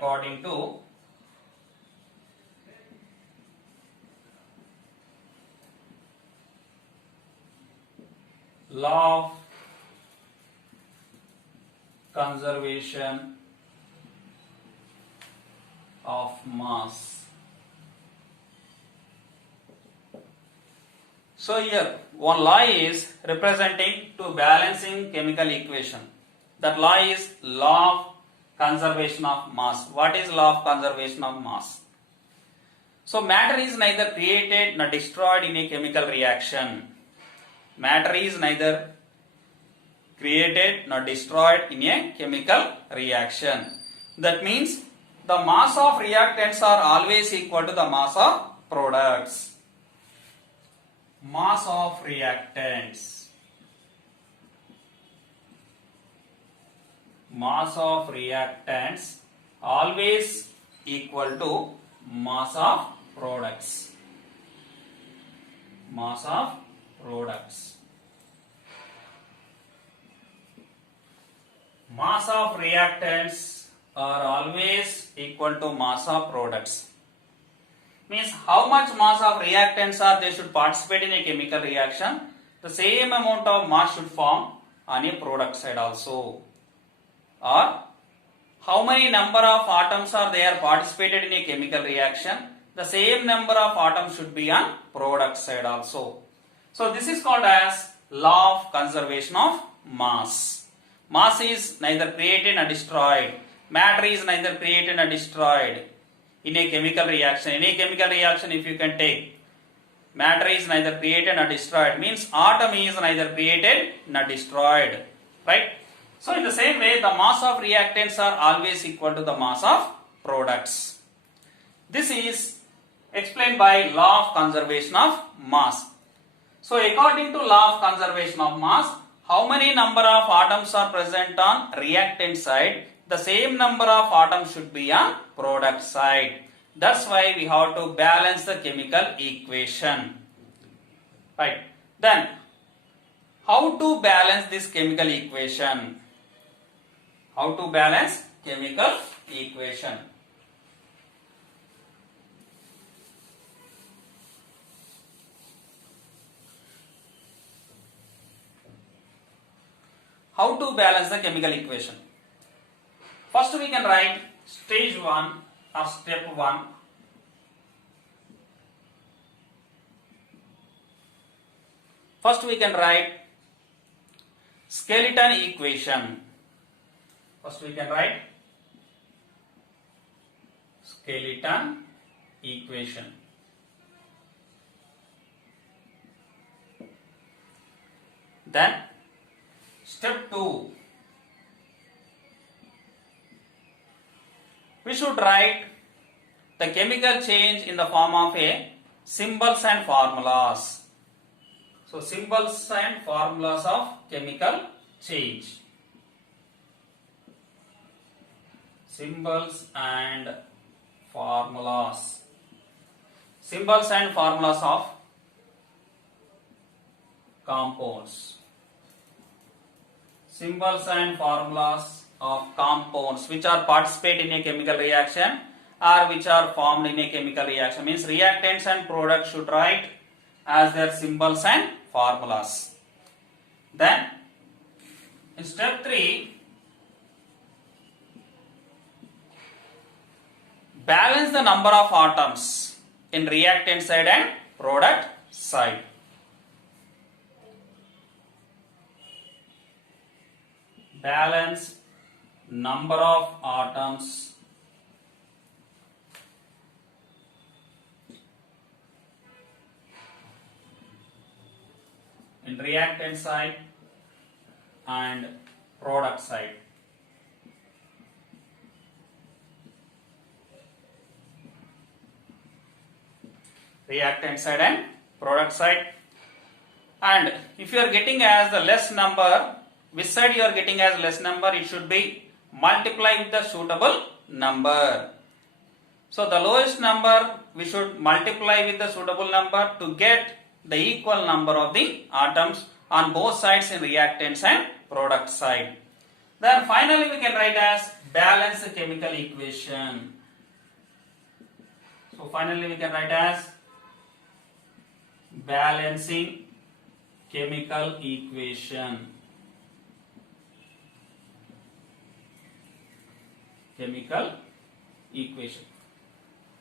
according to law of conservation of mass. So here one law is representing two balancing chemical equation. That law is law of conservation of mass. What is law of conservation of mass? So matter is neither created nor destroyed in a chemical reaction. Matter is neither created nor destroyed in a chemical reaction. That means the mass of reactants are always equal to the mass of products. Mass of reactants. Mass of reactants always equal to mass of products. Mass of products. Mass of reactants are always equal to mass of products. Means how much mass of reactants are they should participate in a chemical reaction, the same amount of mass should form on a product side also. Or how many number of atoms are there participated in a chemical reaction, the same number of atoms should be on product side also. So this is called as law of conservation of mass. Mass is neither created nor destroyed. Matter is neither created nor destroyed in a chemical reaction. In a chemical reaction, if you can take, matter is neither created nor destroyed, means atom is neither created nor destroyed, right? So in the same way, the mass of reactants are always equal to the mass of products. This is explained by law of conservation of mass. So according to law of conservation of mass, how many number of atoms are present on reactant side, the same number of atoms should be on product side. That's why we have to balance the chemical equation. Right. Then, how to balance this chemical equation? How to balance chemical equation? How to balance the chemical equation? First we can write stage 1 or step 1. First we can write skeleton equation. First we can write skeleton equation. Then step 2. We should write the chemical change in the form of a symbols and formulas. So symbols and formulas of chemical change. Symbols and formulas. Symbols and formulas of compounds. Symbols and formulas of compounds which are participate in a chemical reaction or which are formed in a chemical reaction. Means reactants and products should write as their symbols and formulas. Then in step 3, balance the number of atoms in reactant side and product side. Balance number of atoms in reactant side and product side. Reactant side and product side. And if you are getting as the less number, which side you are getting as less number, it should be multiply with the suitable number. So the lowest number we should multiply with the suitable number to get the equal number of the atoms on both sides in reactants and product side. Then finally we can write as balanced chemical equation. So finally we can write as balancing chemical equation. Chemical equation.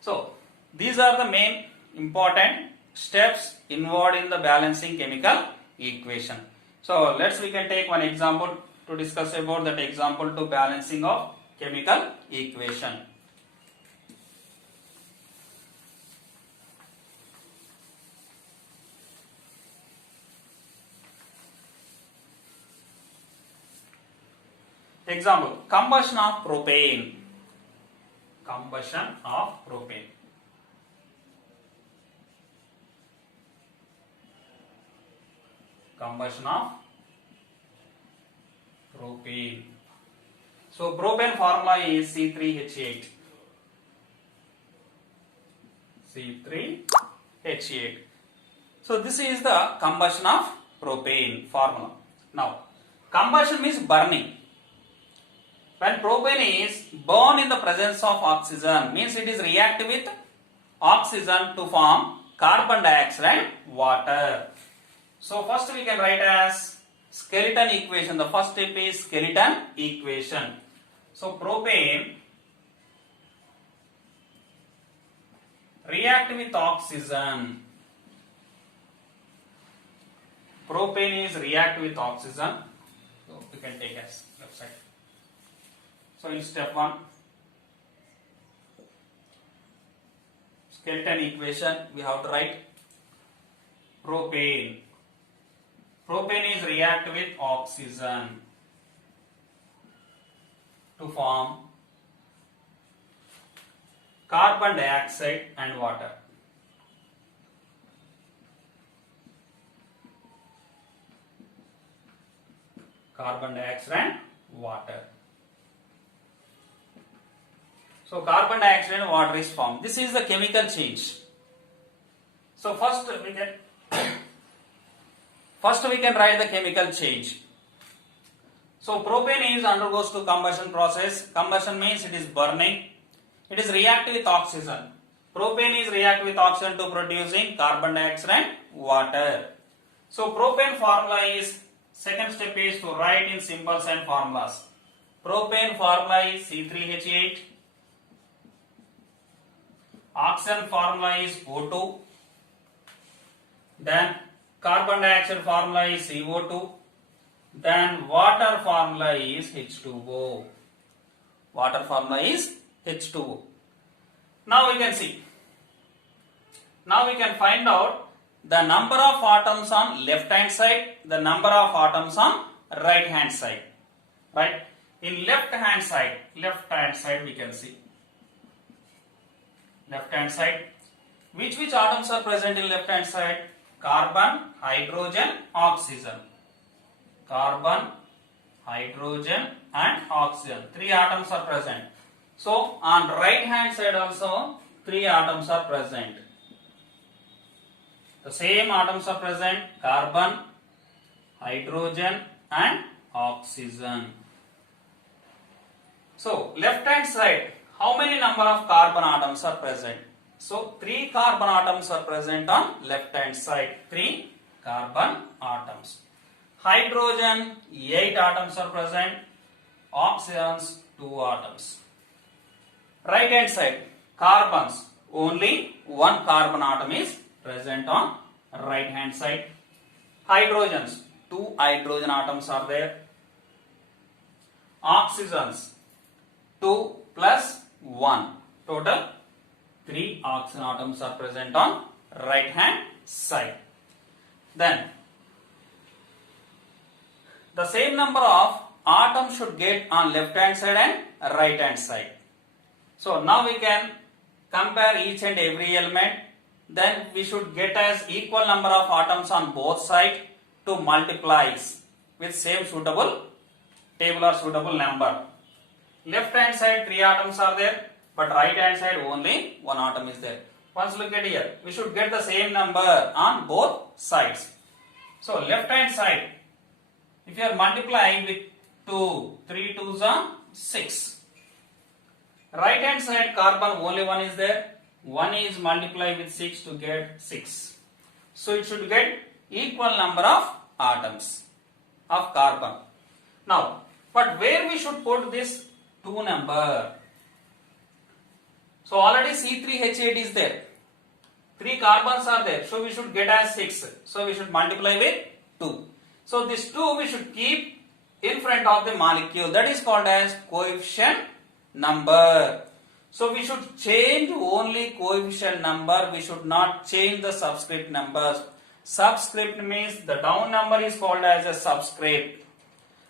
So these are the main important steps involved in the balancing chemical equation. So we can take one example to discuss about that example to balancing of chemical equation. Example, combustion of propane. Combustion of propane. Combustion of propane. So propane formula is C3H8. C3H8. So this is the combustion of propane formula. Now, combustion means burning. When propane is burned in the presence of oxygen, means it is react with oxygen to form carbon dioxide and water. So first we can write as skeleton equation. The first step is skeleton equation. So propane react with oxygen. Propane is react with oxygen. So we can take as left side. So in step 1, skeleton equation, we have to write propane. Propane is react with oxygen to form carbon dioxide and water. Carbon dioxide and water. So carbon dioxide and water is formed. This is the chemical change. So first we can write the chemical change. So propane is undergoes to combustion process. Combustion means it is burning. It is react with oxygen. Propane is react with oxygen to producing carbon dioxide and water. So propane formula is, second step is to write in symbols and formulas. Propane formula is C3H8. Oxygen formula is O2. Then carbon dioxide formula is CO2. Then water formula is H2O. Water formula is H2O. Now we can see. Now we can find out the number of atoms on left hand side, the number of atoms on right hand side. Right? In left hand side we can see. Left hand side. Which atoms are present in left hand side? Carbon, hydrogen, oxygen. Carbon, hydrogen and oxygen. 3 atoms are present. So on right hand side also 3 atoms are present. The same atoms are present: carbon, hydrogen and oxygen. So left hand side, how many number of carbon atoms are present? So 3 carbon atoms are present on left hand side. 3 carbon atoms. Hydrogen, 8 atoms are present. Oxygens, 2 atoms. Right hand side, carbons, only 1 carbon atom is present on right hand side. Hydrogens, 2 hydrogen atoms are there. Oxygens, 2 plus 1. Total 3 oxygen atoms are present on right hand side. Then the same number of atoms should get on left hand side and right hand side. So now we can compare each and every element. Then we should get as equal number of atoms on both sides to multiply with same suitable table or suitable number. Left hand side 3 atoms are there, but right hand side only 1 atom is there. Once look at here, we should get the same number on both sides. So left hand side, if you are multiplying with 2. 3 2s are 6. Right hand side carbon only one is there. 1 is multiplied with 6 to get 6. So it should get equal number of atoms of carbon. Now, but where we should put this 2 number? So already C3H8 is there. 3 carbons are there. So we should get as 6. So we should multiply with 2. So this 2 we should keep in front of the molecule. That is called as coefficient number. So we should change only coefficient number. We should not change the subscript numbers. Subscript means the down number is called as a subscript.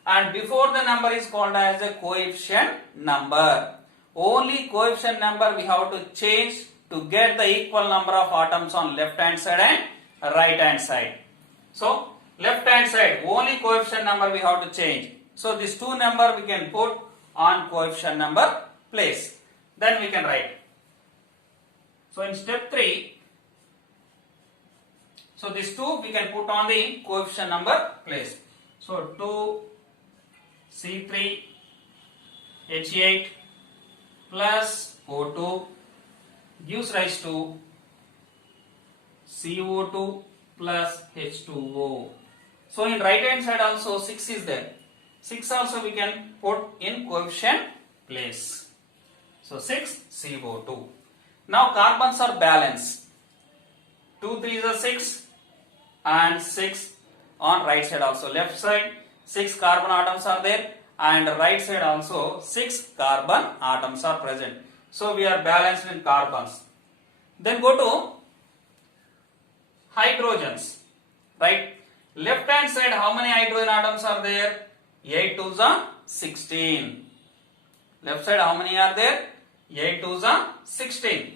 And before the number is called as a coefficient number. Only coefficient number we have to change to get the equal number of atoms on left hand side and right hand side. So left hand side only coefficient number we have to change. So this 2 number we can put on coefficient number place. Then we can write. So in step 3, so this 2 we can put on the coefficient number place. So 2 C3H8 plus O2 gives rise to CO2 plus H2O. So in right hand side also 6 is there. 6 also we can put in coefficient place. So 6 CO2. Now carbons are balanced. 2 3 is a 6 and 6 on right side also. Left side 6 carbon atoms are there and right side also 6 carbon atoms are present. So we are balanced in carbons. Then go to hydrogens. Right? Left hand side how many hydrogen atoms are there? 8 2s are 16. Left side how many are there? 8 2s are 16.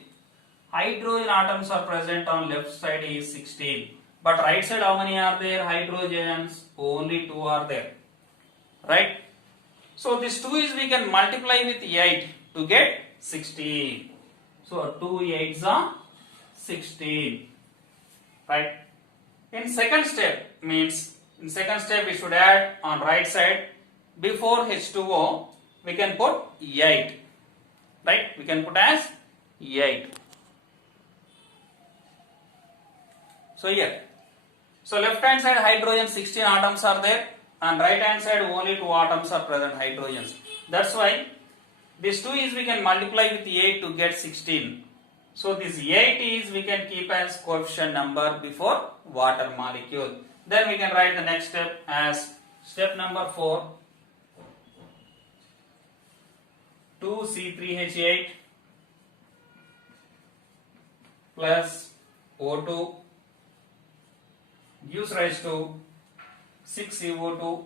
Hydrogen atoms are present on left side is 16. But right side how many are there? Hydrogens only 2 are there. Right? So this 2 is we can multiply with 8 to get 16. So 2 8s are 16. Right? In second step means in second step we should add on right side before H2O we can put 8. Right? We can put as 8. So here. So left hand side hydrogen 16 atoms are there and right hand side only 2 atoms are present hydrogens. That's why this 2 is we can multiply with 8 to get 16. So this 8 is we can keep as coefficient number before water molecule. Then we can write the next step as step number 4. 2C3H8 plus O2 gives rise to 6CO2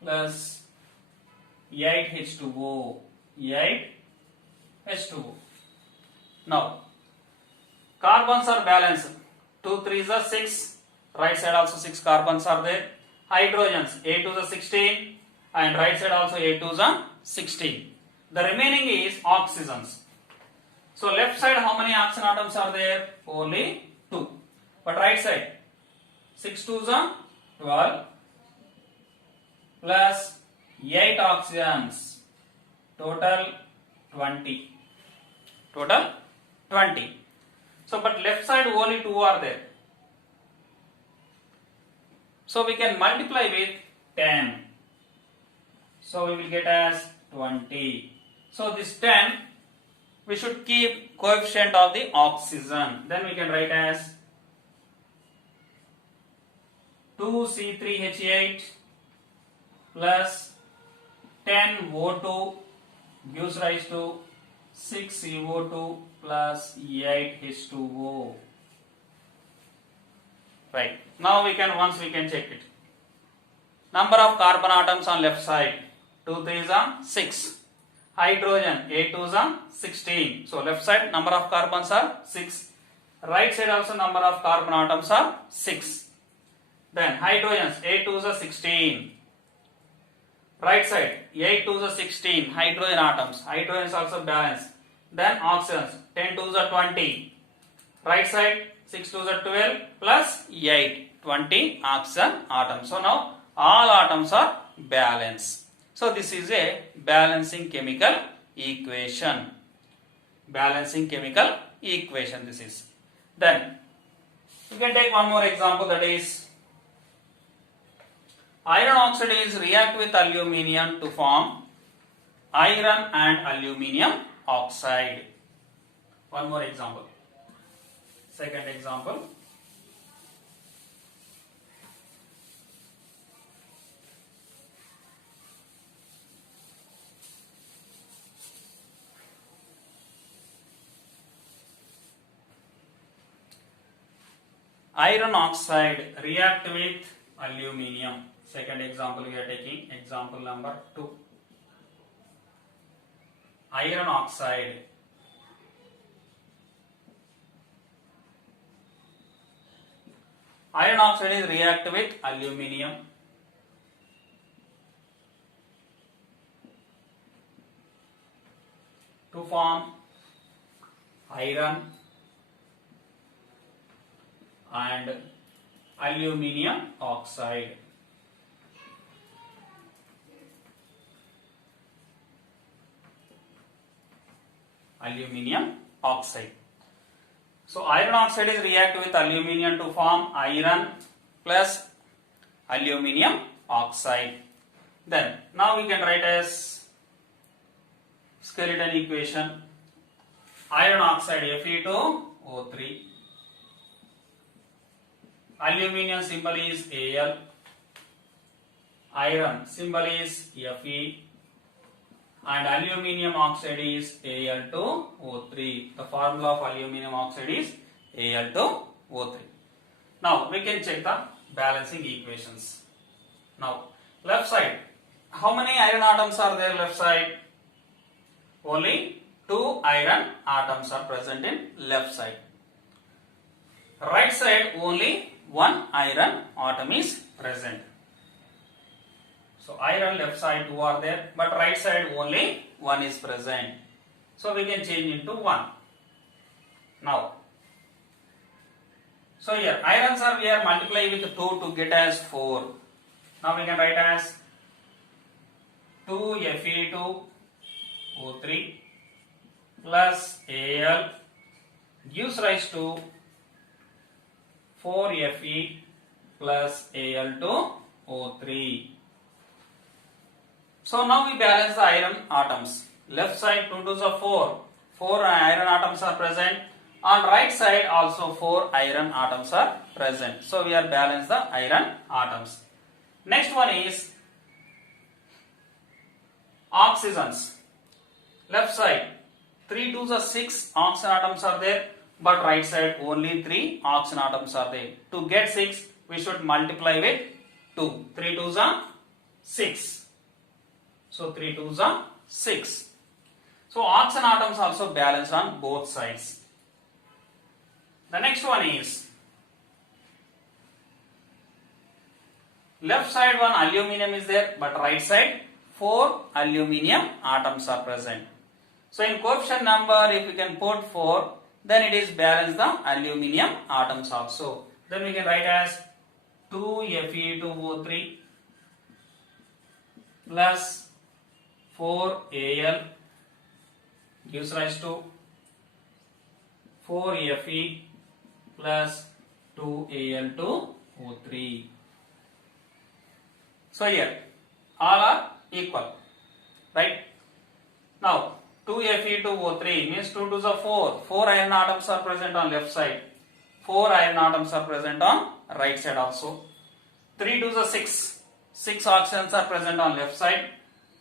plus 8H2O. 8H2O. Now, carbons are balanced. 2 3s are 6. Right side also 6 carbons are there. Hydrogens 8 2s are 16 and right side also 8 2s are 16. The remaining is oxygens. So left side how many oxygen atoms are there? Only 2. But right side 6 2s are 12 plus 8 oxygens. Total 20. Total 20. So but left side only 2 are there. So we can multiply with 10. So we will get as 20. So this 10 we should keep coefficient of the oxygen. Then we can write as 2C3H8 plus 10 O2 gives rise to 6 CO2 plus 8 H2O. Right. Now we can once we can check it. Number of carbon atoms on left side. 2 3s are 6. Hydrogen 8 2s are 16. So left side number of carbons are 6. Right side also number of carbon atoms are 6. Then hydrogens 8 2s are 16. Right side 8 2s are 16 hydrogen atoms. Hydrogens also balanced. Then oxygens 10 2s are 20. Right side 6 2s are 12 plus 8 20 oxygen atoms. So now all atoms are balanced. So this is a balancing chemical equation. Balancing chemical equation this is. Then you can take one more example, that is iron oxide is react with aluminium to form iron and aluminium oxide. One more example. Second example. Iron oxide react with aluminium. Second example we are taking, example number 2. Iron oxide is react with aluminium to form iron and aluminium oxide. Aluminium oxide. So iron oxide is react with aluminium to form iron plus aluminium oxide. Then now we can write as skeleton equation. Iron oxide Fe2O3. Aluminium symbol is Al. Iron symbol is Fe. And aluminium oxide is Al2O3. The formula of aluminium oxide is Al2O3. Now we can check the balancing equations. Now left side, how many iron atoms are there left side? Only 2 iron atoms are present in left side. Right side only 1 iron atom is present. So iron left side 2 are there, but right side only 1 is present. So we can change into 1. Now, so here irons are we are multiply with 2 to get as 4. Now we can write as 2 Fe2O3 plus Al gives rise to 4 Fe plus Al2O3. So now we balance the iron atoms. Left side 2 2s are 4. 4 iron atoms are present. On right side also 4 iron atoms are present. So we are balance the iron atoms. Next one is oxygens. Left side 3 2s are 6 oxygen atoms are there, but right side only 3 oxygen atoms are there. To get 6 we should multiply with 2. 3 2s are 6. So 3 2s are 6. So oxygen atoms also balanced on both sides. The next one is left side 1 aluminium is there, but right side 4 aluminium atoms are present. So in coefficient number if we can put 4, then it is balanced the aluminium atoms also. Then we can write as 2 Fe2O3 plus 4 Al gives rise to 4 Fe plus 2 Al2O3. So here all are equal, right? Now 2 Fe2O3 means 2 2s are 4. 4 iron atoms are present on left side. 4 iron atoms are present on right side also. 3 2s are 6. 6 oxygens are present on left side.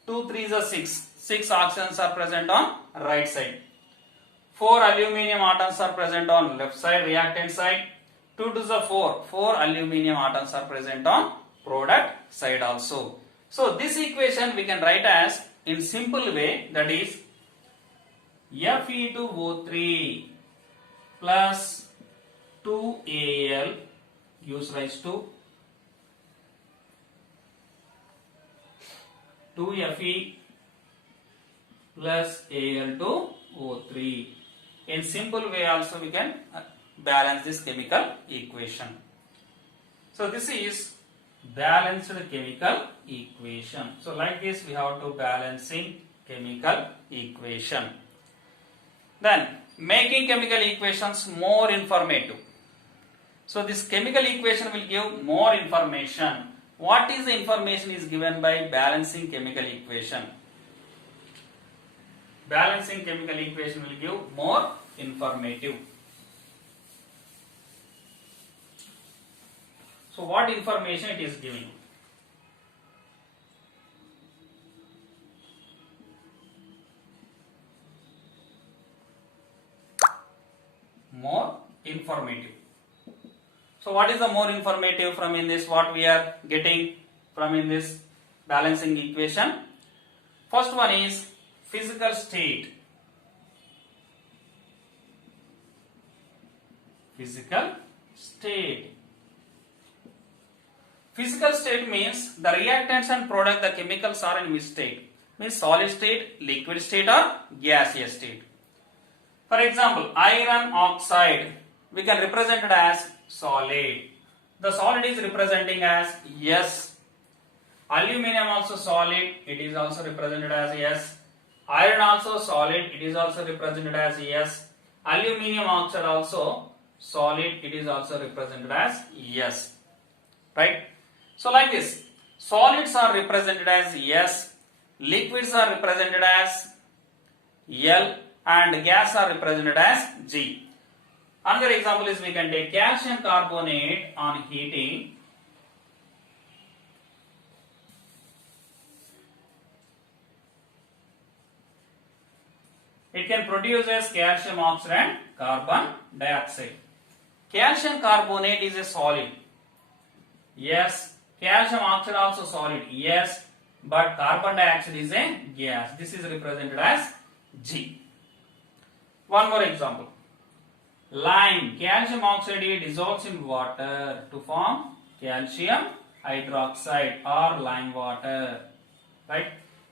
2 3s are 6. 6 oxygens are present on right side. 4 aluminium atoms are present on left side, reactant side. 2 2s are 4. 4 aluminium atoms are present on product side also. So this equation we can write as in simple way, that is Fe2O3 plus 2Al gives rise to 2Fe plus Al2O3. In simple way also we can balance this chemical equation. So this is balanced chemical equation. So like this we have to balancing chemical equation. Then making chemical equations more informative. So this chemical equation will give more information. What is the information is given by balancing chemical equation? Balancing chemical equation will give more informative. So what information it is giving? More informative. So what is the more informative from in this, what we are getting from in this balancing equation? First one is physical state. Physical state. Physical state means the reactants and product, the chemicals are in which state? Means solid state, liquid state or gaseous state. For example, iron oxide, we can represent it as solid. The solid is representing as S. Aluminium also solid, it is also represented as S. Iron also solid, it is also represented as S. Aluminium oxide also solid, it is also represented as S. Right? So like this, solids are represented as S, liquids are represented as L, and gas are represented as G. Another example is we can take calcium carbonate on heating. It can produce as calcium oxide and carbon dioxide. Calcium carbonate is a solid. Yes. Calcium oxide also solid. Yes. But carbon dioxide is a gas. This is represented as G. One more example. Lime. Calcium oxide dissolves in water to form calcium hydroxide or lime water. Right?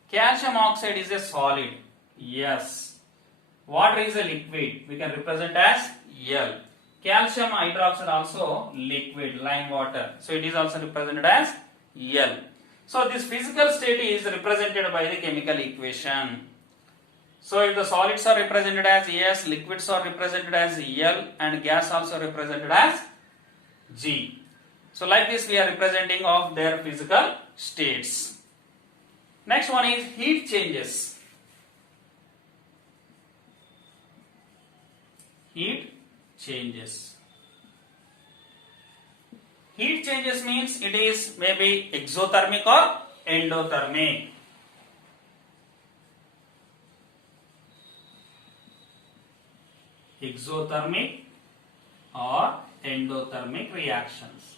Calcium oxide is a solid. Yes. Water is a liquid. We can represent as L. Calcium hydroxide also liquid, lime water. So it is also represented as L. So this physical state is represented by the chemical equation. So if the solids are represented as S, liquids are represented as L, and gas also represented as G. So like this we are representing of their physical states. Next one is heat changes. Heat changes. Heat changes means it is maybe exothermic or endothermic. Exothermic or endothermic reactions.